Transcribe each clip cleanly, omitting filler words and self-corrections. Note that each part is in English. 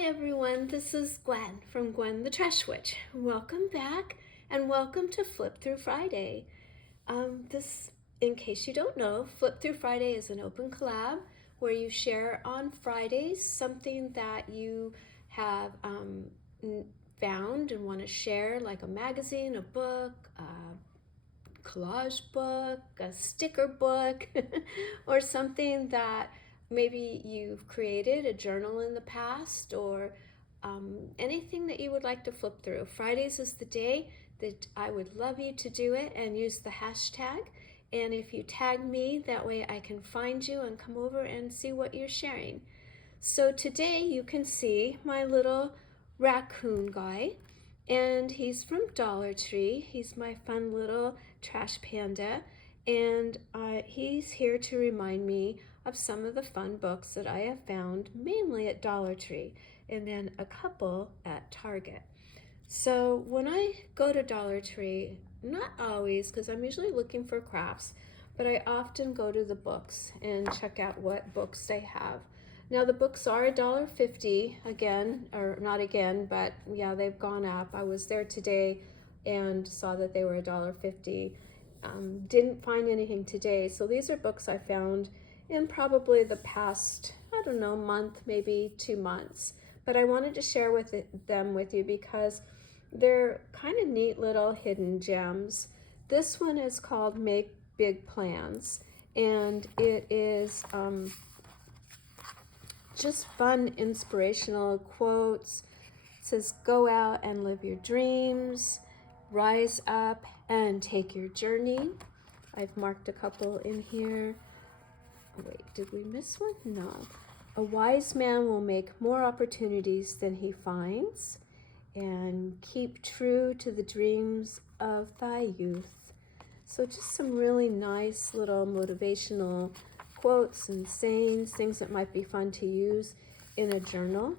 Hi everyone, this is Gwen from Gwen the Trash Witch. Welcome back and welcome to Flip Through Friday. In case you don't know, Flip Through Friday is an open collab where you share on Fridays something that you have found and want to share, like a magazine, a book, a collage book, a sticker book, or something that maybe you've created, a journal in the past, or anything that you would like to flip through. Fridays is the day that I would love you to do it and use the hashtag. And if you tag me, that way I can find you and come over and see what you're sharing. So today you can see my little raccoon guy, and he's from Dollar Tree. He's my fun little trash panda, and he's here to remind me of some of the fun books that I have found, mainly at Dollar Tree, and then a couple at Target. So when I go to Dollar Tree, not always, because I'm usually looking for crafts, but I often go to the books and check out what books they have. Now the books are $1.50 again, or not again, but yeah, they've gone up. I was there today and saw that they were $1.50. Didn't find anything today, so these are books I found in probably the past, I don't know, month, maybe 2 months. But I wanted to share them with you because they're kind of neat little hidden gems. This one is called Make Big Plans, and it is just fun, inspirational quotes. It says, go out and live your dreams, rise up and take your journey. I've marked a couple in here. Wait, did we miss one? No. A wise man will make more opportunities than he finds, and keep true to the dreams of thy youth. So just some really nice little motivational quotes and sayings, things that might be fun to use in a journal.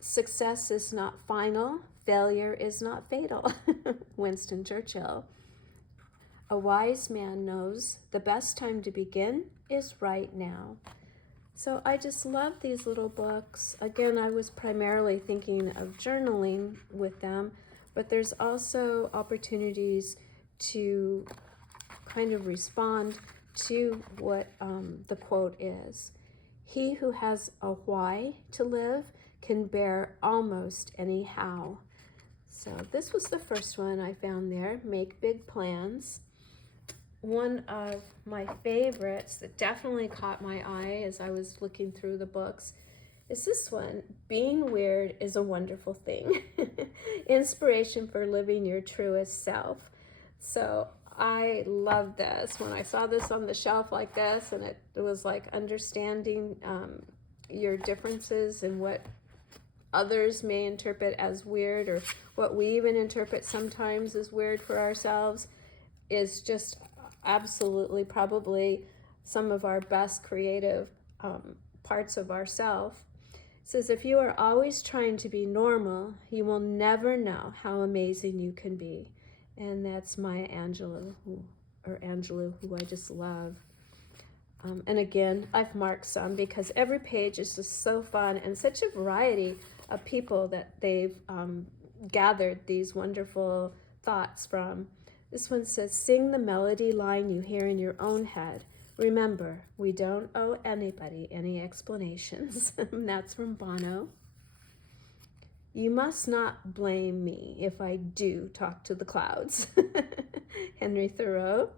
Success is not final, failure is not fatal. Winston Churchill. A wise man knows the best time to begin is right now. So I just love these little books. Again, I was primarily thinking of journaling with them, but there's also opportunities to kind of respond to what the quote is. He who has a why to live can bear almost any how. So this was the first one I found there, Make Big Plans. One of my favorites that definitely caught my eye as I was looking through the books is this one, Being Weird is a Wonderful Thing. Inspiration for living your truest self. So I love this. When I saw this on the shelf like this, and it was like understanding your differences and what others may interpret as weird, or what we even interpret sometimes as weird for ourselves, is just absolutely probably some of our best creative parts of ourself. It says, if you are always trying to be normal, you will never know how amazing you can be. And that's Maya Angelou, who I just love. And again, I've marked some because every page is just so fun, and such a variety of people that they've gathered these wonderful thoughts from. This one says, sing the melody line you hear in your own head. Remember, we don't owe anybody any explanations. And that's from Bono. You must not blame me if I do talk to the clouds. Henry Thoreau.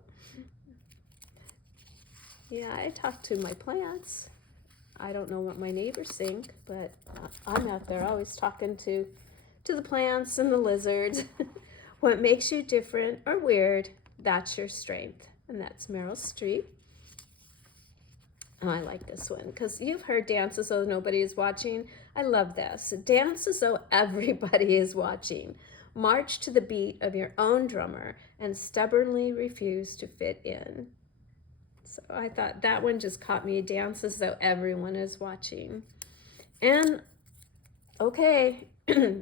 Yeah, I talk to my plants. I don't know what my neighbors think, but I'm out there always talking to the plants and the lizards. What makes you different or weird, that's your strength. And that's Meryl Streep. Oh, I like this one because you've heard Dance as Though Nobody is Watching. I love this. Dance as though everybody is watching. March to the beat of your own drummer and stubbornly refuse to fit in. So I thought that one just caught me. Dance as though everyone is watching. And okay,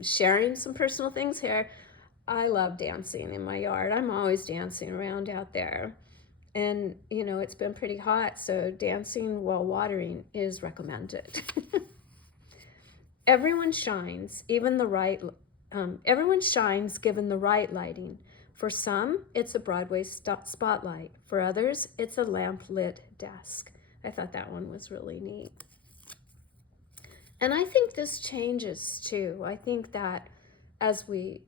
sharing some personal things here. I love dancing in my yard. I'm always dancing around out there. And, you know, it's been pretty hot, so dancing while watering is recommended. Everyone shines, everyone shines given the right lighting. For some, it's a Broadway spotlight. For others, it's a lamp-lit desk. I thought that one was really neat. And I think this changes too. I think that as we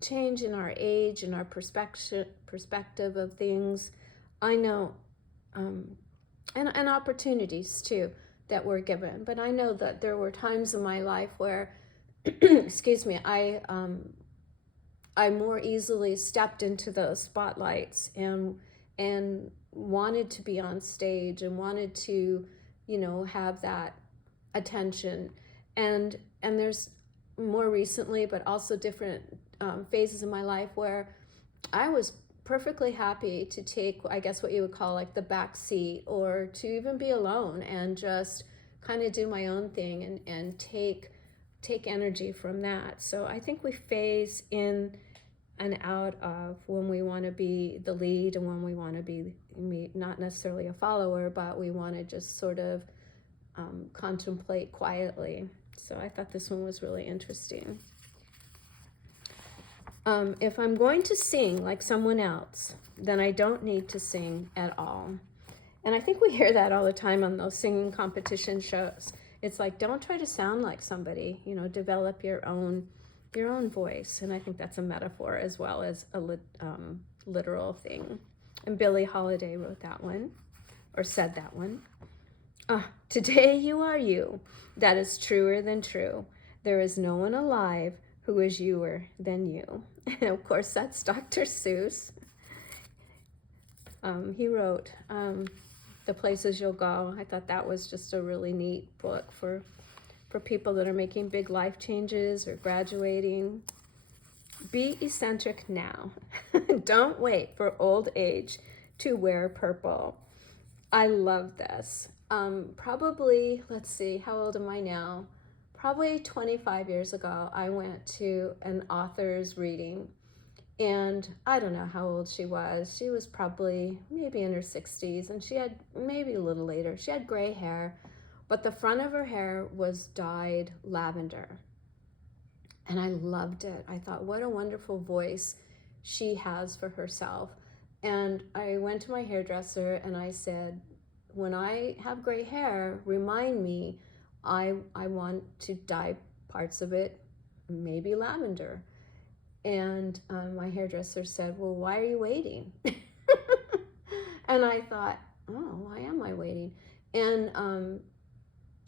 change in our age and our perspective of things, I know, and opportunities too that we're given. But I know that there were times in my life where, excuse me, I more easily stepped into those spotlights and wanted to be on stage and wanted to, have that attention. And there's more recently, but also different phases in my life where I was perfectly happy to take, I guess what you would call like the back seat, or to even be alone and just kind of do my own thing and take energy from that. So I think we phase in and out of when we want to be the lead and when we want to be not necessarily a follower, but we want to just sort of contemplate quietly. So I thought this one was really interesting. If I'm going to sing like someone else, then I don't need to sing at all. And I think we hear that all the time on those singing competition shows. It's like, don't try to sound like somebody, develop your own voice. And I think that's a metaphor as well as a literal thing. And Billie Holiday wrote that one, or said that one. Today you are you. That is truer than true. There is no one alive who is youer than you. And of course, that's Dr. Seuss. He wrote The Places You'll Go. I thought that was just a really neat book for people that are making big life changes or graduating. Be eccentric now. Don't wait for old age to wear purple. I love this. Probably, let's see, how old am I now? Probably 25 years ago, I went to an author's reading, and I don't know how old she was. She was probably maybe in her 60s, and she had, maybe a little later, she had gray hair, but the front of her hair was dyed lavender. And I loved it. I thought, what a wonderful voice she has for herself. And I went to my hairdresser and I said, when I have gray hair, remind me, I want to dye parts of it maybe lavender. And my hairdresser said, well, why are you waiting? And I thought, oh, why am I waiting? And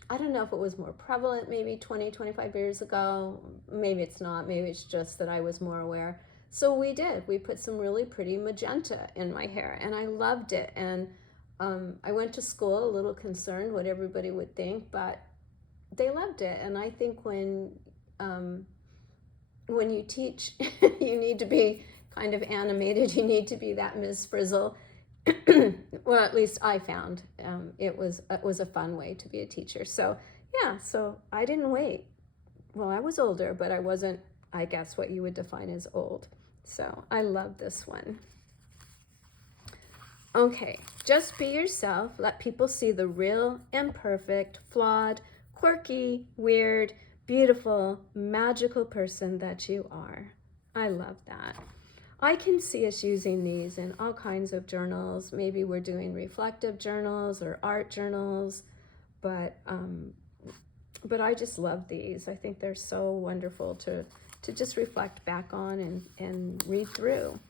I don't know if it was more prevalent maybe 20, 25 years ago. Maybe it's not. Maybe it's just that I was more aware. So we did. We put some really pretty magenta in my hair, and I loved it. And I went to school a little concerned what everybody would think, but they loved it. And I think when you teach, you need to be kind of animated. You need to be that Ms. Frizzle. Well, at least I found it was a fun way to be a teacher. So yeah, so I didn't wait. Well, I was older, but I wasn't, I guess, what you would define as old. So I love this one. Okay, just be yourself. Let people see the real, imperfect, flawed, quirky, weird, beautiful, magical person that you are. I love that. I can see us using these in all kinds of journals. Maybe we're doing reflective journals or art journals, but I just love these. I think they're so wonderful to just reflect back on and read through.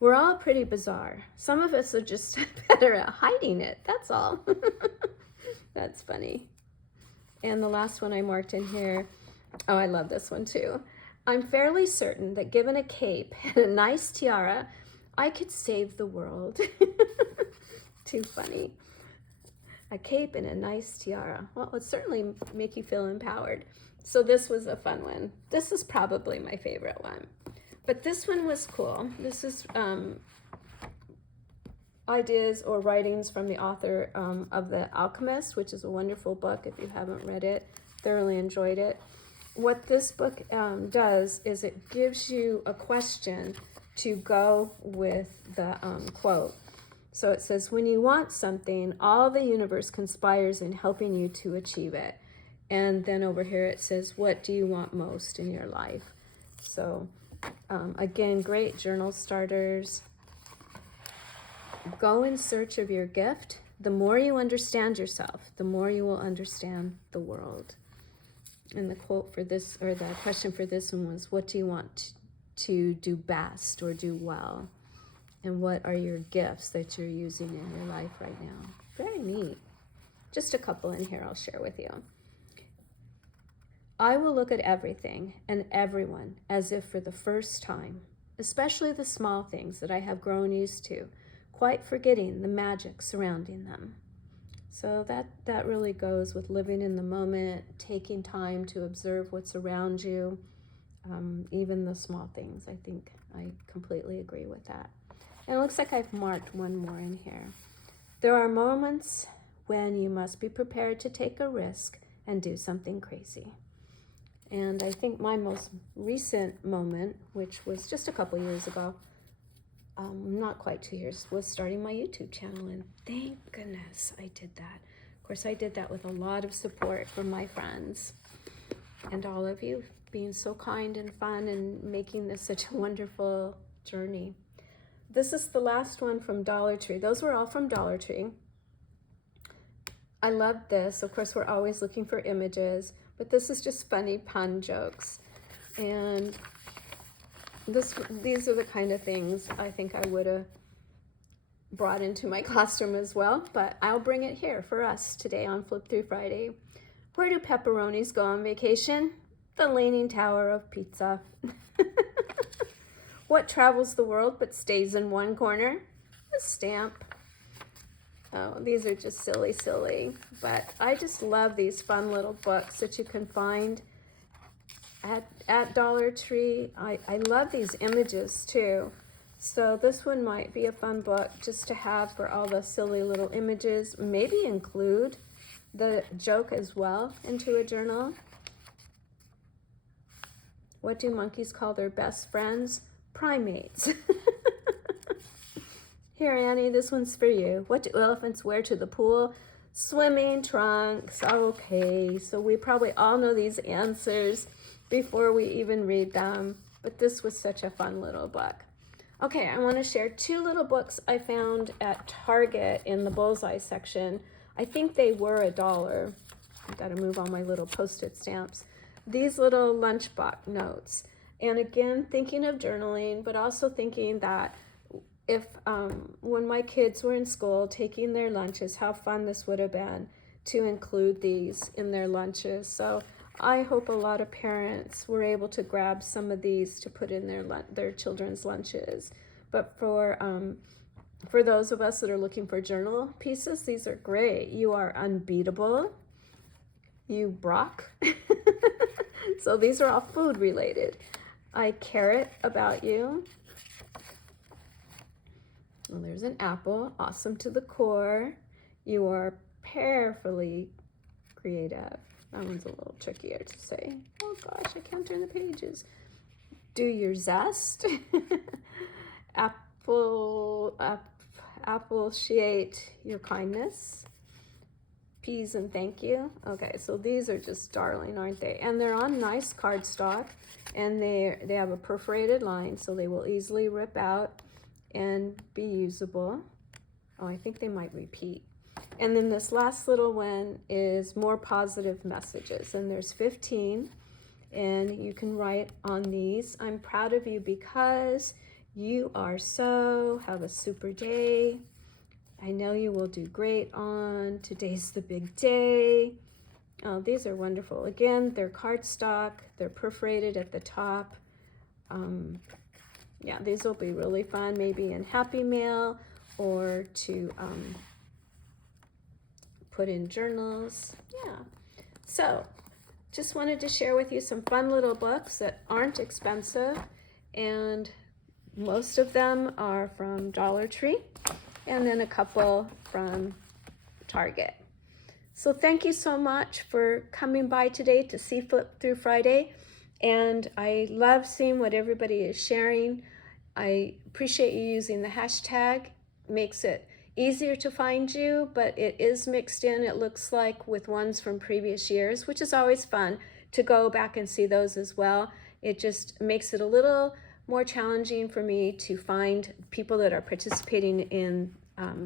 We're all pretty bizarre. Some of us are just better at hiding it, that's all. That's funny. And the last one I marked in here, oh, I love this one too. I'm fairly certain that given a cape and a nice tiara, I could save the world. Too funny. A cape and a nice tiara. Well, it would certainly make you feel empowered. So this was a fun one. This is probably my favorite one. But this one was cool. This is ideas or writings from the author of The Alchemist, which is a wonderful book if you haven't read it. Thoroughly enjoyed it. What this book does is it gives you a question to go with the quote. So it says, when you want something, all the universe conspires in helping you to achieve it. And then over here it says, what do you want most in your life? So again, great journal starters. Go in search of your gift. The more you understand yourself, the more you will understand the world. And the quote for this, or the question for this one was, what do you want to do best or do well? And what are your gifts that you're using in your life right now? Very neat. Just a couple in here I'll share with you. I will look at everything and everyone as if for the first time, especially the small things that I have grown used to, quite forgetting the magic surrounding them. So that really goes with living in the moment, taking time to observe what's around you, even the small things. I think I completely agree with that. And it looks like I've marked one more in here. There are moments when you must be prepared to take a risk and do something crazy. And I think my most recent moment, which was just a couple years ago, not quite 2 years, was starting my YouTube channel. And thank goodness I did that. Of course, I did that with a lot of support from my friends and all of you being so kind and fun and making this such a wonderful journey. This is the last one from Dollar Tree. Those were all from Dollar Tree. I love this. Of course, we're always looking for images, but this is just funny pun jokes. And these are the kind of things I think I would have brought into my classroom as well, but I'll bring it here for us today on Flip Through Friday. Where do pepperonis go on vacation? The Leaning Tower of Pizza. What travels the world but stays in one corner? A stamp. Oh, these are just silly, but I just love these fun little books that you can find at Dollar Tree. I love these images too. So this one might be a fun book just to have for all the silly little images. Maybe include the joke as well into a journal. What do monkeys call their best friends? Primates. Here, Annie, this one's for you. What do elephants wear to the pool? Swimming trunks. Okay, so we probably all know these answers before we even read them, but this was such a fun little book. Okay, I want to share 2 little books I found at Target in the Bullseye section. I think they were $1. I've got to move all my little Post-it stamps. These little lunchbox notes. And again, thinking of journaling, but also thinking that if when my kids were in school taking their lunches, how fun this would have been to include these in their lunches. So I hope a lot of parents were able to grab some of these to put in their children's lunches. But for those of us that are looking for journal pieces, these are great. You are unbeatable. You Brock. So these are all food related. I care about you. Well, there's an apple, awesome to the core. You are prayerfully creative. That one's a little trickier to say. Oh gosh, I can't turn the pages. Do your zest. Appreciate your kindness. Peas and thank you. Okay, so these are just darling, aren't they? And they're on nice cardstock, and they have a perforated line, so they will easily rip out and be usable. Oh, I think they might repeat. And then this last little one is more positive messages, and there's 15, and you can write on these. I'm proud of you because you are so, have a super day. I know you will do great on today's the big day. Oh, these are wonderful. Again, they're cardstock, they're perforated at the top. Yeah, these will be really fun, maybe in Happy Mail or to put in journals. Yeah, so just wanted to share with you some fun little books that aren't expensive, and most of them are from Dollar Tree, and then a couple from Target. So thank you so much for coming by today to see Flip Through Friday, and I love seeing what everybody is sharing. I appreciate you using the hashtag. Makes it easier to find you, but it is mixed in, it looks like, with ones from previous years, which is always fun to go back and see those as well. It just makes it a little more challenging for me to find people that are participating in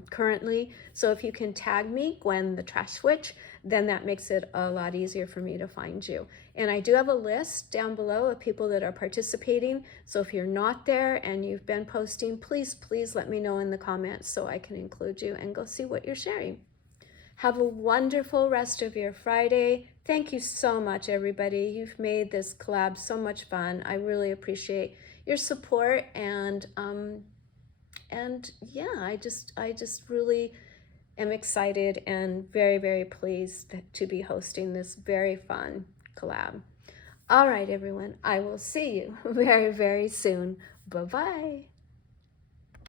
currently. So if you can tag me, Gwen the Trash Witch, then that makes it a lot easier for me to find you. And I do have a list down below of people that are participating. So if you're not there and you've been posting, please let me know in the comments so I can include you and go see what you're sharing. Have a wonderful rest of your Friday. Thank you so much, everybody. You've made this collab so much fun. I really appreciate your support, and yeah, I just really am excited and very pleased to be hosting this very fun collab. All right, everyone, I will see you very soon. Bye-bye.